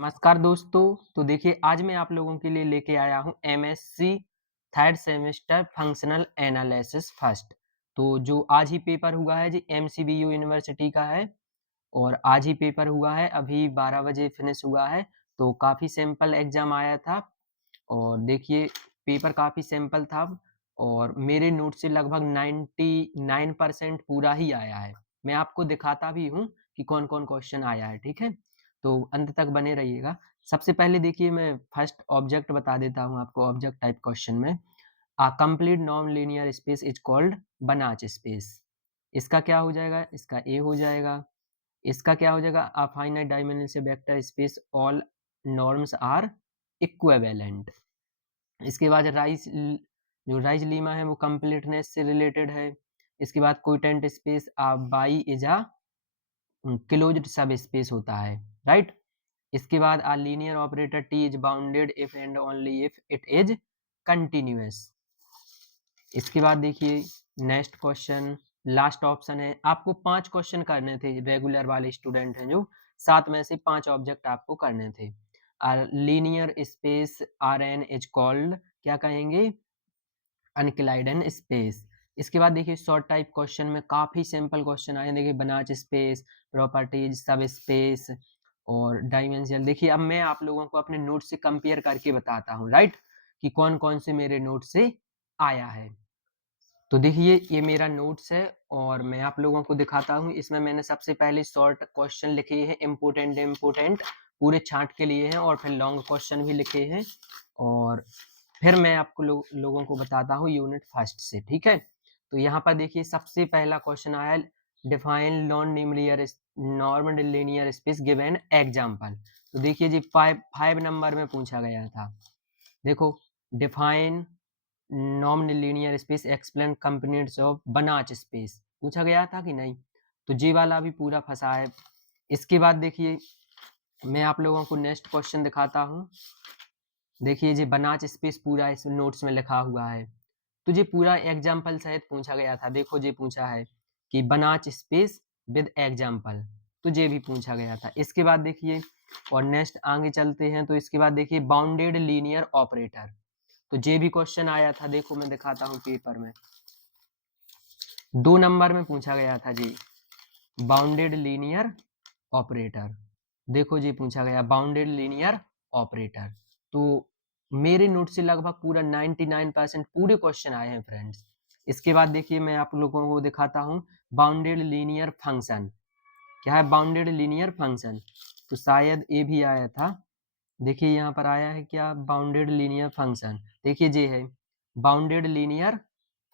नमस्कार दोस्तों। तो देखिए आज मैं आप लोगों के लिए लेके आया हूँ MSc third semester functional analysis first. तो जो आज ही पेपर हुआ है जी एमसीबीयू यूनिवर्सिटी का है और आज ही पेपर हुआ है, अभी 12 बजे फिनिश हुआ है। तो काफ़ी सिंपल एग्ज़ाम आया था और देखिए पेपर काफ़ी सिंपल था और मेरे नोट से लगभग 99% पूरा ही आया है। मैं आपको दिखाता भी हूँ कि कौन-कौन क्वेश्चन आया है, ठीक है? तो अंत तक बने रहिएगा। सबसे पहले देखिए मैं फर्स्ट ऑब्जेक्ट बता देता हूँ आपको ऑब्जेक्ट टाइप क्वेश्चन में। A complete non linear space is called बनाच space. इसका क्या हो जाएगा? इसका ए हो जाएगा। इसका क्या हो जाएगा? A finite dimensional vector space all norms are equivalent. इसके बाद जो राइज लीमा है वो कंप्लीटनेस से रिलेटेड है। इसके बाद quotient space by is a closed सब स्पेस होता है, राइट? इसके बाद a linear operator T is bounded if and only if it is continuous. इसके बाद देखिए नेक्स्ट क्वेश्चन, लास्ट ऑप्शन है। आपको 5 क्वेश्चन करने थे, रेगुलर वाले स्टूडेंट हैं जो 7 में से 5 ऑब्जेक्ट आपको करने थे। Linear space R n is called क्या कहेंगे? Euclidean space. इसके बाद देखिए शॉर्ट टाइप क्वेश्चन में काफ़ी सिंपल क्वेश्चन आए हैं। देखिए बनाच स्पेस, प्रॉपर्टीज, सब स्पेस और डायमेंशनल। देखिए अब मैं आप लोगों को अपने नोट से कंपेयर करके बताता हूँ, राइट, कि कौन कौन से मेरे नोट से आया है। तो देखिए ये मेरा नोट्स है और मैं आप लोगों को दिखाता हूँ। इसमें मैंने सबसे पहले शॉर्ट क्वेश्चन लिखे हैं, इम्पोर्टेंट पूरे छांट के लिए हैं और फिर लॉन्ग क्वेश्चन भी लिखे हैं और फिर मैं आपको लोगों को बताता हूँ यूनिट फर्स्ट से, ठीक है? तो यहाँ पर देखिए सबसे पहला क्वेश्चन आया, define non linear space give an example. तो देखिए जी 5 नंबर में पूछा गया था। देखो, define non linear space explain components of बनाच space पूछा गया था कि नहीं? तो जी वाला भी पूरा फंसा है। इसके बाद देखिए मैं आप लोगों को नेक्स्ट क्वेश्चन दिखाता हूँ। देखिए जी बनाच स्पेस पूरा इस नोट्स में लिखा हुआ है। तो ये पूरा एग्जाम्पल सहित पूछा गया था। देखो ये पूछा है कि बनाच स्पेस विद एग्जाम्पल, तो ये भी पूछा गया था। इसके बाद देखिए और नेक्स्ट आगे चलते हैं। तो इसके बाद देखिए बाउंडेड लीनियर ऑपरेटर, तो ये भी क्वेश्चन आया था। देखो मैं दिखाता हूँ पेपर में, 2 नंबर में पूछा गया था जी बाउंडेड लीनियर ऑपरेटर। देखो जी पूछा गया बाउंडेड लीनियर ऑपरेटर। तो मेरे नोट से लगभग पूरा 99% पूरे क्वेश्चन आए हैं फ्रेंड्स। इसके बाद देखिए मैं आप लोगों को दिखाता हूँ बाउंडेड लीनियर फंक्शन। क्या है बाउंडेड लीनियर फंक्शन? तो शायद ये भी आया था। देखिए यहाँ पर आया है क्या? Bounded linear function. देखिए ये है बाउंडेड लीनियर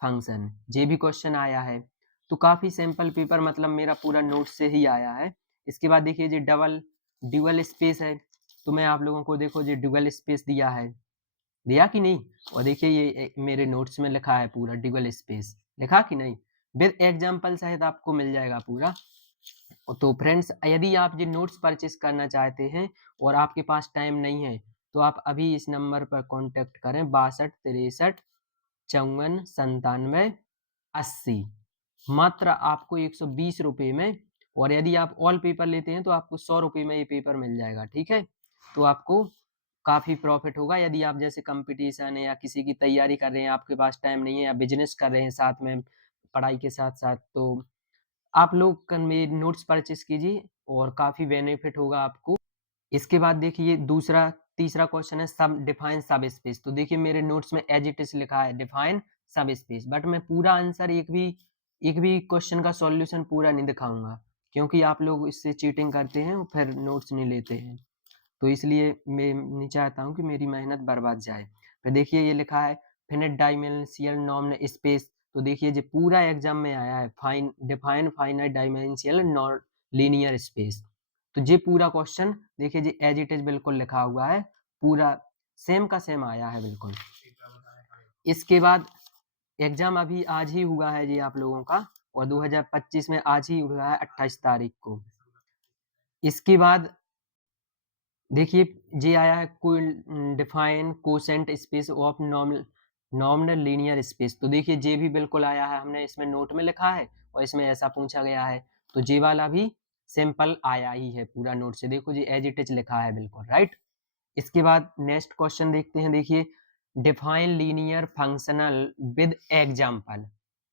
फंक्शन, ये भी क्वेश्चन आया है। तो काफी सिंपल पेपर, मतलब मेरा पूरा नोट से ही आया है। इसके बाद देखिए ये ड्यूअल स्पेस है। तो मैं आप लोगों को देखो ये ड्यूअल स्पेस दिया है, दिया कि नहीं? और देखिए ये मेरे नोट्स में लिखा है पूरा ड्यूअल स्पेस, लिखा कि नहीं? विद एग्जाम्पल सहित आपको मिल जाएगा पूरा। तो फ्रेंड्स यदि आप ये नोट्स परचेस करना चाहते हैं और आपके पास टाइम नहीं है तो आप अभी इस नंबर पर कांटेक्ट करें 62 63 54 97 80। मात्र आपको 120 रुपये में, और यदि आप ऑल पेपर लेते हैं तो आपको 100 रुपये में ये पेपर मिल जाएगा, ठीक है? तो आपको काफ़ी प्रॉफिट होगा। यदि आप जैसे कंपटीशन है या किसी की तैयारी कर रहे हैं, आपके पास टाइम नहीं है या बिजनेस कर रहे हैं साथ में पढ़ाई के साथ साथ, तो आप लोग नोट्स परचेस कीजिए और काफ़ी बेनिफिट होगा आपको। इसके बाद देखिए तीसरा क्वेश्चन है सब डिफाइन सब स्पेस। तो देखिए मेरे नोट्स में एज इट इज लिखा है डिफाइन सब स्पेस, बट मैं पूरा आंसर एक भी क्वेश्चन का सॉल्यूशन पूरा नहीं दिखाऊंगा क्योंकि आप लोग इससे चीटिंग करते हैं और फिर नोट्स नहीं लेते हैं। तो इसलिए मैं नहीं चाहता हूँ कि मेरी मेहनत बर्बाद जाए। फिर देखिए ये लिखा है फिनिट डायमेंशियल नॉर्म स्पेस। तो देखिए ये पूरा एग्जाम में आया है, define finite dimensional non linear space. तो ये पूरा क्वेश्चन देखिए जी एज इट इज बिल्कुल लिखा हुआ है, पूरा सेम का सेम आया है बिल्कुल। इसके बाद एग्जाम अभी आज ही हुआ है जी आप लोगों का, और 2025 में आज ही हुआ है 28 तारीख को। इसके बाद देखिए ये आया है define quotient space of normal linear space. तो देखिए ये भी बिल्कुल आया है, हमने इसमें नोट में लिखा है और इसमें ऐसा पूछा गया है। तो ये वाला भी सिंपल आया ही है पूरा नोट से, देखो जी एज इट इज लिखा है बिल्कुल, राइट। इसके बाद नेक्स्ट क्वेश्चन देखते हैं, देखिए define linear functional with example,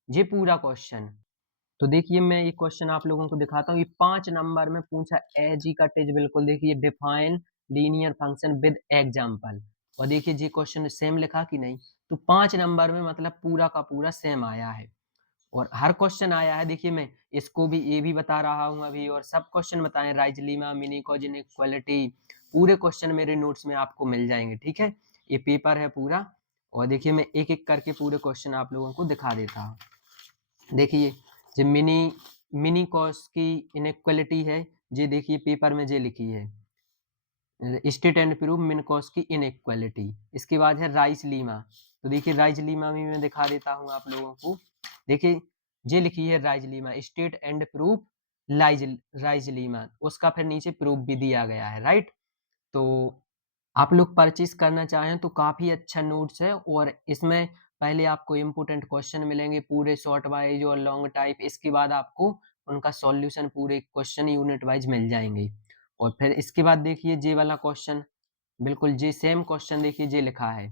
ये पूरा क्वेश्चन। तो देखिए मैं ये क्वेश्चन आप लोगों को दिखाता हूँ, ये 5 नंबर में पूछा एज ही का टेज, बिल्कुल देखिए define linear function with example, और देखिए ये क्वेश्चन सेम लिखा कि नहीं, तो 5 नंबर में मतलब पूरा का पूरा सेम आया है, और हर क्वेश्चन आया है। देखिए मैं इसको भी ये भी बता रहा हूँ अभी, और सब क्वेश्चन बताएं, राइजलीमा, मिनी कॉज इनइक्वालिटी, पूरे क्वेश्चन मेरे नोट्स में आपको मिल जाएंगे, ठीक है। ये पेपर है पूरा, और देखिए मैं एक एक करके पूरे क्वेश्चन आप लोगों को दिखा देता हूँ। देखिए जो मिनी कॉस की इनइक्वालिटी है, ये देखिए पेपर में ये लिखी है, स्टेट एंड प्रूव मिन कॉस की इनइक्वालिटी। इसके बाद है राइस लीमा, तो देखिए राइस लीमा भी मैं दिखा देता हूँ आप लोगों को। देखिए ये लिखी है rice Lima, state and proof rice Lima, उसका फिर नीचे प्रूफ भी दिया गया है, राइट। तो आप लोग परचेज करना चाहें तो काफ़ी अच्छा नोट्स है, और इसमें पहले आपको इम्पोर्टेंट क्वेश्चन मिलेंगे पूरे शॉर्ट वाइज और लॉन्ग टाइप, इसके बाद आपको उनका सॉल्यूशन पूरे क्वेश्चन यूनिट वाइज मिल जाएंगे। और फिर इसके बाद देखिए जे वाला क्वेश्चन, बिल्कुल जे सेम क्वेश्चन, देखिए जे लिखा है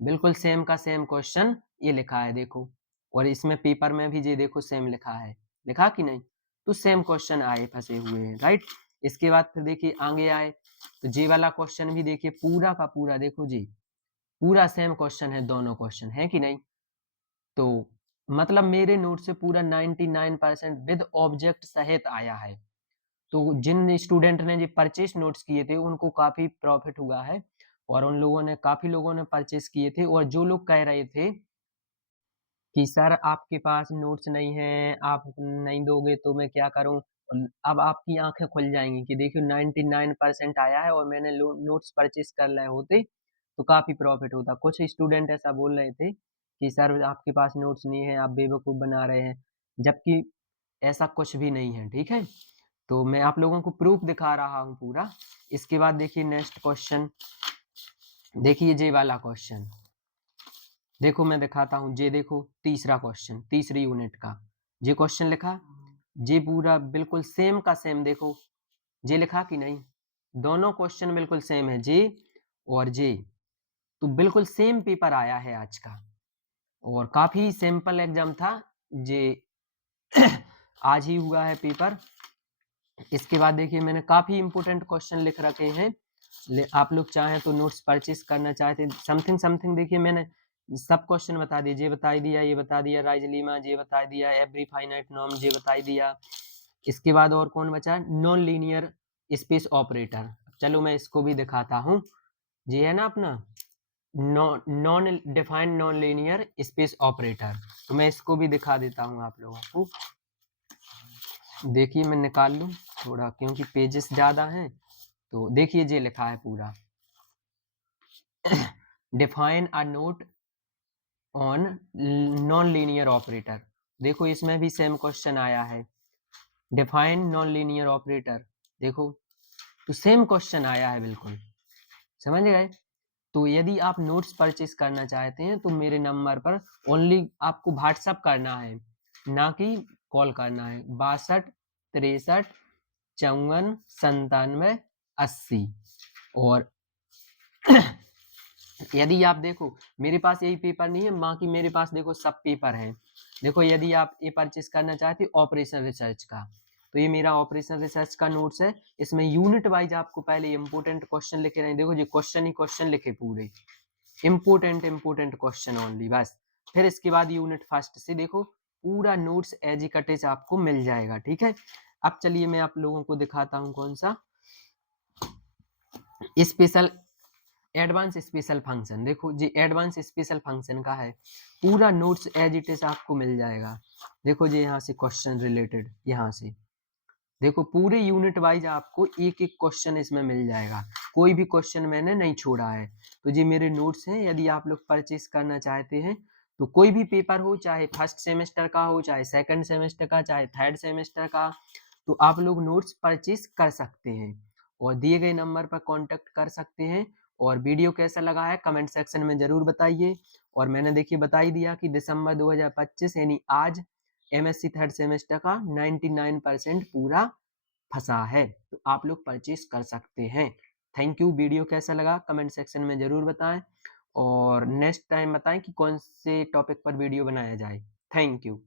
बिल्कुल सेम का सेम क्वेश्चन ये लिखा है, देखो। और इसमें पेपर में भी ये देखो सेम लिखा है, लिखा कि नहीं, तो सेम क्वेश्चन आए फंसे हुए हैं, राइट। इसके बाद फिर देखिए आगे आए, तो जे वाला क्वेश्चन भी देखिए पूरा का पूरा, देखो जी पूरा सेम क्वेश्चन है, दोनों क्वेश्चन है कि नहीं। तो मतलब मेरे नोट से पूरा 99% विद ऑब्जेक्ट सहित आया है। तो जिन स्टूडेंट ने जो परचेस नोट्स किए थे उनको काफ़ी प्रॉफिट हुआ है, और उन लोगों ने काफ़ी लोगों ने परचेस किए थे, और जो लोग कह रहे थे कि सर आपके पास नोट्स नहीं है, आप नहीं दोगे तो मैं क्या करूं, अब आपकी आंखें खुल जाएंगी कि देखियो 99% आया है, और मैंने नोट्स परचेस कर रहे होते तो काफ़ी प्रॉफिट होता। कुछ स्टूडेंट ऐसा बोल रहे थे कि सर आपके पास नोट्स नहीं है, आप बेवकूफ़ बना रहे हैं, जबकि ऐसा कुछ भी नहीं है, ठीक है। तो मैं आप लोगों को प्रूफ दिखा रहा हूँ पूरा। इसके बाद देखिए नेक्स्ट क्वेश्चन, देखिए जे वाला क्वेश्चन, देखो मैं दिखाता हूँ, जे देखो तीसरा क्वेश्चन, तीसरी यूनिट का जे क्वेश्चन लिखा, जे पूरा बिल्कुल सेम का सेम, देखो जे लिखा कि नहीं, दोनों क्वेश्चन बिल्कुल सेम है, जे और जे, तो बिल्कुल सेम पेपर आया है आज का, और काफी सिंपल एग्जाम था जे आज ही हुआ है पेपर। इसके बाद देखिए मैंने काफ़ी इंपॉर्टेंट क्वेश्चन लिख रखे हैं, आप लोग चाहें तो नोट्स परचेस करना चाहते हैं समथिंग समथिंग, देखिए मैंने सब क्वेश्चन बता दिए, ये बता दिया, ये बता दिया, राइज लीमा ये बता दिया, एवरी फाइनाइट नॉर्म ये बता दिया। इसके बाद और कौन बचा, नॉन लीनियर स्पेस ऑपरेटर, चलो मैं इसको भी दिखाता हूँ, ये है ना अपना non defined non linear space operator, तो मैं इसको भी दिखा देता हूँ आप लोगों को। देखिए मैं निकाल लूँ थोड़ा, क्योंकि पेजेस ज़्यादा हैं, तो देखिए ये लिखा है पूरा define a note on non linear operator, देखो इसमें भी सेम क्वेश्चन आया है, डिफाइन नॉन लीनियर ऑपरेटर, देखो तो सेम क्वेश्चन आया है बिल्कुल, समझ गए। तो यदि आप नोट्स परचेस करना चाहते हैं तो मेरे नंबर पर ओनली आपको व्हाट्सअप करना है, ना कि कॉल करना है, 62 63 54 97 80। और यदि आप देखो मेरे पास यही पेपर नहीं है, बाकी मेरे पास देखो सब पेपर हैं। देखो यदि आप ये परचेस करना चाहते हो ऑपरेशन रिसर्च का, तो ये मेरा ऑपरेशन रिसर्च का नोट्स है, इसमें यूनिट वाइज आपको पहले इंपोर्टेंट क्वेश्चन लिखे रहे, देखो ये क्वेश्चन ही क्वेश्चन लिखे पूरे, इंपोर्टेंट क्वेश्चन ओनली बस। फिर इसके बाद यूनिट फर्स्ट से देखो पूरा नोट्स एज इट इज आपको मिल जाएगा, ठीक है। अब चलिए मैं आप लोगों को दिखाता हूँ कौन सा स्पेशल एडवांस स्पेशल फंक्शन, देखो जी एडवांस स्पेशल फंक्शन का है, पूरा नोट्स एज इट इज आपको मिल जाएगा। देखो जी यहाँ से क्वेश्चन रिलेटेड, यहाँ से देखो पूरे यूनिट वाइज आपको एक एक क्वेश्चन इसमें मिल जाएगा, कोई भी क्वेश्चन मैंने नहीं छोड़ा है। तो ये मेरे नोट्स हैं, यदि आप लोग परचेस करना चाहते हैं तो कोई भी पेपर हो, चाहे फर्स्ट सेमेस्टर का हो, चाहे सेकंड सेमेस्टर का, चाहे थर्ड सेमेस्टर का, तो आप लोग नोट्स परचेस कर सकते हैं, और दिए गए नंबर पर कांटेक्ट कर सकते हैं। और वीडियो कैसा लगा है कमेंट सेक्शन में ज़रूर बताइए। और मैंने देखिए बता ही दिया कि दिसंबर 2025 यानी आज MSc थर्ड सेमेस्टर का 99% पूरा फंसा है, तो आप लोग परचेस कर सकते हैं। Thank you. वीडियो कैसा लगा कमेंट सेक्शन में ज़रूर बताएं, और नेक्स्ट टाइम बताएं कि कौन से टॉपिक पर वीडियो बनाया जाए। Thank you.